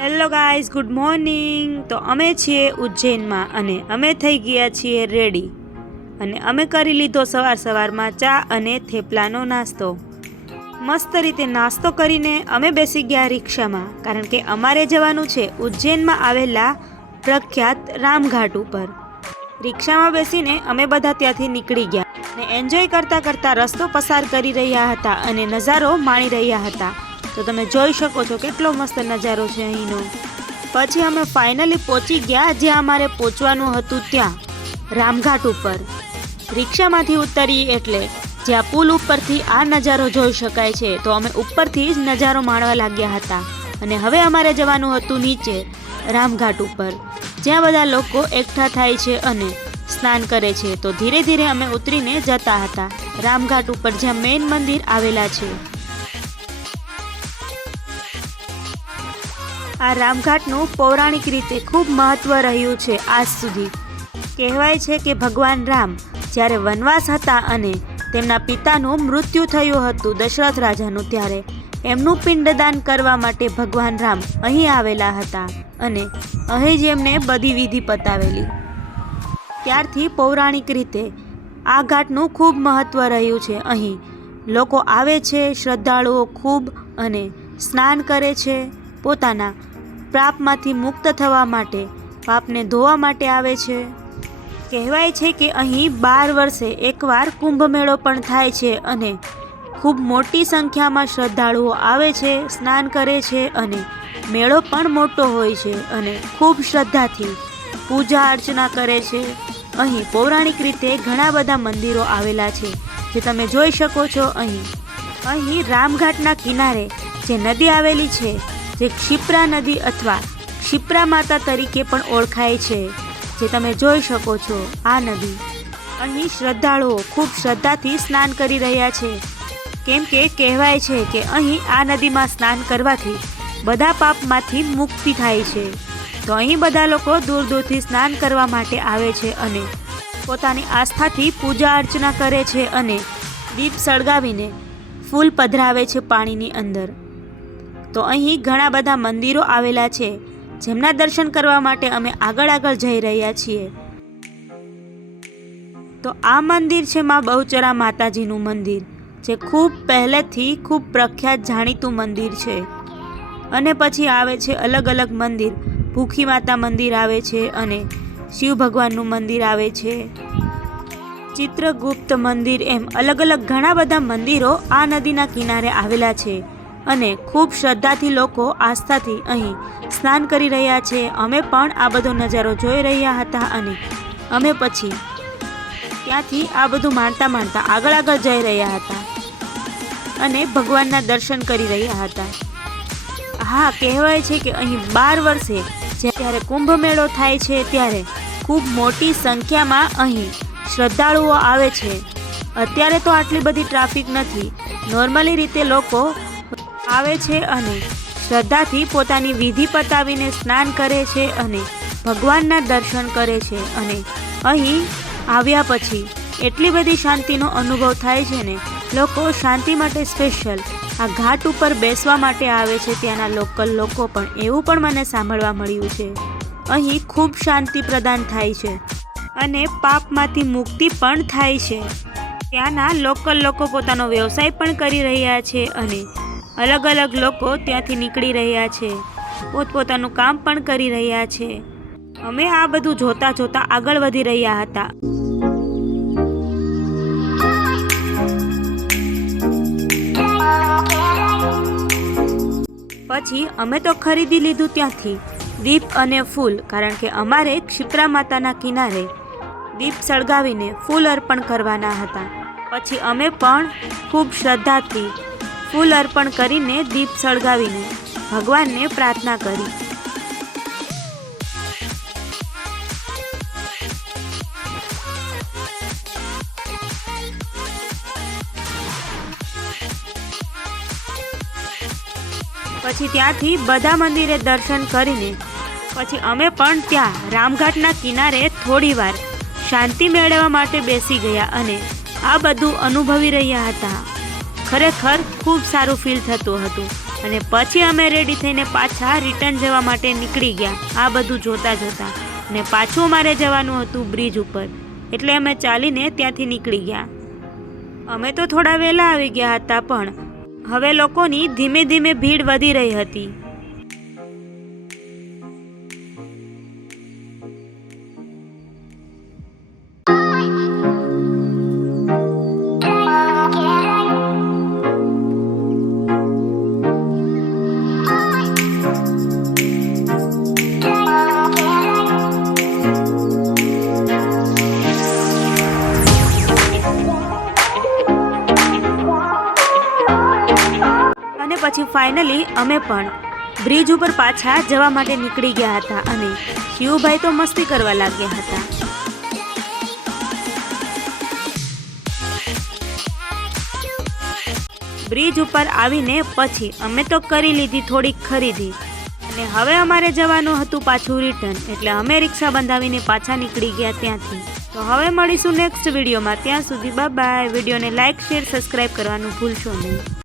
Hello guys good morning તો અમે છીએ ઉજ્જૈનમાં અને અમે થઈ ગયા છીએ રેડી. અને અમે કરી લીધો સવાર સવારમાં ચા અને થેપલાનો નાસ્તો. મસ્ત રીતે નાસ્તો કરીને અમે બેસી ગયા રિક્ષામાં, કારણ કે અમારે જવાનું છે ઉજ્જૈનમાં આવેલા પ્રખ્યાત રામઘાટ ઉપર. રિક્ષામાં બેસીને અમે બધા ત્યાંથી નીકળી ગયા. ને એન્જોય કરતાં કરતાં રસ્તો પસાર કરી રહ્યા હતા અને નજારો માણી રહ્યા હતા. તો તમે જોઈ શકો છો કેટલો મસ્ત નજારો છે અહીંનો. પછી અમે ફાઇનલી પહોંચી ગયા જ્યાં અમારે પહોંચવાનું હતું ત્યાં, રામઘાટ ઉપર. રિક્ષામાંથી ઉતરી એટલે જ્યાં પુલ ઉપરથી આ નજારો જોઈ શકાય છે, તો અમે ઉપરથી જ નજારો માણવા લાગ્યા હતા. અને હવે અમારે જવાનું હતું નીચે, રામઘાટ ઉપર, જ્યાં બધા લોકો એકઠા થાય છે અને સ્નાન કરે છે. તો ધીરે ધીરે અમે ઉતરીને જતા હતા, રામઘાટ ઉપર જ્યાં મેઇન મંદિર આવેલા છે. આ રામઘાટનું પૌરાણિક રીતે ખૂબ મહત્વ રહ્યું છે આજ સુધી. કહેવાય છે કે ભગવાન રામ જ્યારે વનવાસ હતા અને તેમના પિતાનું મૃત્યુ થયું હતું દશરથ રાજાનું ત્યારે, એમનું પિંડદાન કરવા માટે ભગવાન રામ અહીં આવેલા હતા અને અહીં જ એમને બધી વિધિ પતાવેલી. ત્યારથી પૌરાણિક રીતે આ ઘાટનું ખૂબ મહત્વ રહ્યું છે. અહીં લોકો આવે છે, શ્રદ્ધાળુઓ ખૂબ અને સ્નાન કરે છે. પોતાના પાપમાંથી મુક્ત થવા માટે, પાપને ધોવા માટે આવે છે. કહેવાય છે કે અહીં બાર વર્ષે એકવાર કુંભ મેળો પણ થાય છે અને ખૂબ મોટી સંખ્યામાં શ્રદ્ધાળુઓ આવે છે, સ્નાન કરે છે અને મેળો પણ મોટો હોય છે અને ખૂબ શ્રદ્ધાથી પૂજા અર્ચના કરે છે. અહીં પૌરાણિક રીતે ઘણા બધા મંદિરો આવેલા છે, જે તમે જોઈ શકો છો અહીં. અહીં રામઘાટના કિનારે જે નદી આવેલી છે જે ક્ષિપ્રા નદી અથવા ક્ષિપ્રા માતા તરીકે પણ ઓળખાય છે, જે તમે જોઈ શકો છો આ નદી. અહીં શ્રદ્ધાળુઓ ખૂબ શ્રદ્ધાથી સ્નાન કરી રહ્યા છે. કેમ કે કહેવાય છે કે અહીં આ નદીમાં સ્નાન કરવાથી બધા પાપમાંથી મુક્તિ થાય છે. તો અહીં બધા લોકો દૂર દૂરથી સ્નાન કરવા માટે આવે છે અને પોતાની આસ્થાથી પૂજા અર્ચના કરે છે અને દીપ સળગાવીને ફૂલ પધરાવે છે પાણીની અંદર. તો અહીં ઘણા બધા મંદિરો આવેલા છે, જેમના દર્શન કરવા માટે અમે આગળ આગળ જઈ રહ્યા છીએ. તો આ મંદિર છે માં બહુચરા માતાજીનું મંદિર, જે ખૂબ પહેલેથી ખૂબ પ્રખ્યાત જાણીતું મંદિર છે. અને પછી આવે છે અલગ અલગ મંદિર, ભૂખી માતા મંદિર આવે છે અને શિવ ભગવાનનું મંદિર આવે છે. ચિત્રગુપ્ત મંદિર એમ અલગ અલગ ઘણા બધા મંદિરો આ નદીના કિનારે આવેલા છે. અને ખૂબ શ્રદ્ધાથી લોકો આસ્થાથી અહીં સ્નાન કરી રહ્યા છે. અમે પણ આ બધો નજારો જોઈ રહ્યા હતા અને અમે પછી ત્યાંથી આ બધું માણતા માણતા આગળ આગળ જઈ રહ્યા હતા અને ભગવાનના દર્શન કરી રહ્યા હતા. હા, કહેવાય છે કે અહીં બાર વર્ષે જ્યારે કુંભ મેળો થાય છે ત્યારે ખૂબ મોટી સંખ્યામાં અહીં શ્રદ્ધાળુઓ આવે છે. અત્યારે તો આટલી બધી ટ્રાફિક નથી. નોર્મલી રીતે લોકો આવે છે અને શ્રદ્ધાથી પોતાની વિધિ પતાવીને સ્નાન કરે છે અને ભગવાનના દર્શન કરે છે અને અહીં આવ્યા પછી એટલી બધી શાંતિનો અનુભવ થાય છે ને, લોકો શાંતિ માટે સ્પેશિયલ આ ઘાટ ઉપર બેસવા માટે આવે છે ત્યાંના લોકલ લોકો પણ એવું પણ મને સાંભળવા મળ્યું છે. અહીં ખૂબ શાંતિ પ્રદાન થાય છે અને પાપમાંથી મુક્તિ પણ થાય છે. ત્યાંના લોકલ લોકો પોતાનો વ્યવસાય પણ કરી રહ્યા છે અને અલગ અલગ લોકો ત્યાંથી નીકળી રહ્યા છે. પોતપોતાનું કામ પણ કરી રહ્યા છે. અમે આ બધું જોતા જોતા આગળ વધી રહ્યા હતા. પછી અમે તો ખરીદી લીધું ત્યાંથી, દીપ અને ફૂલ, કારણ કે અમારે ક્ષિપ્રા માતાના કિનારે દીપ સળગાવીને ફૂલ અર્પણ કરવાના હતા. પછી અમે પણ ખૂબ શ્રદ્ધાથી ફૂલ અર્પણ કરીને દીપ સળગાવીને ભગવાનને પ્રાર્થના કરી. પછી ત્યાંથી બધા મંદિરે દર્શન કરીને પછી અમે પણ ત્યાં રામઘાટના કિનારે થોડી વાર શાંતિ મેળવવા માટે બેસી ગયા અને આ બધું અનુભવી રહ્યા હતા. ખરેખર ખૂબ સારું ફીલ થતું હતું. અને પછી અમે રેડી થઈને પાછા રિટર્ન જવા માટે નીકળી ગયા. આ બધું જોતા જોતા. ને પાછું અમારે જવાનું હતું બ્રિજ ઉપર. એટલે અમે ચાલીને ત્યાંથી નીકળી ગયા. અમે તો થોડા વહેલા આવી ગયા હતા પણ હવે લોકોની ધીમે ધીમે ભીડ વધી રહી હતી. પછી ફાઇનલી અમે પણ બ્રિજ ઉપર પાછા જવા માટે નીકળી ગયા હતા અને શિવભાઈ તો મસ્તી કરવા લાગ્યા હતા. બ્રિજ ઉપર આવીને પછી અમે તો કરી લીધી થોડીક ખરીદી અને હવે અમારે જવાનું હતું પાછું રિટર્ન એટલે અમે રિક્ષા બંધાવીને પાછા નીકળી ગયા ત્યાંથી. તો હવે મળીશું નેક્સ્ટ વિડીયોમાં ત્યાં સુધી બાય વિડીયોને લાઇક શેર સબસ્ક્રાઈબ કરવાનું ભૂલશો નહીં.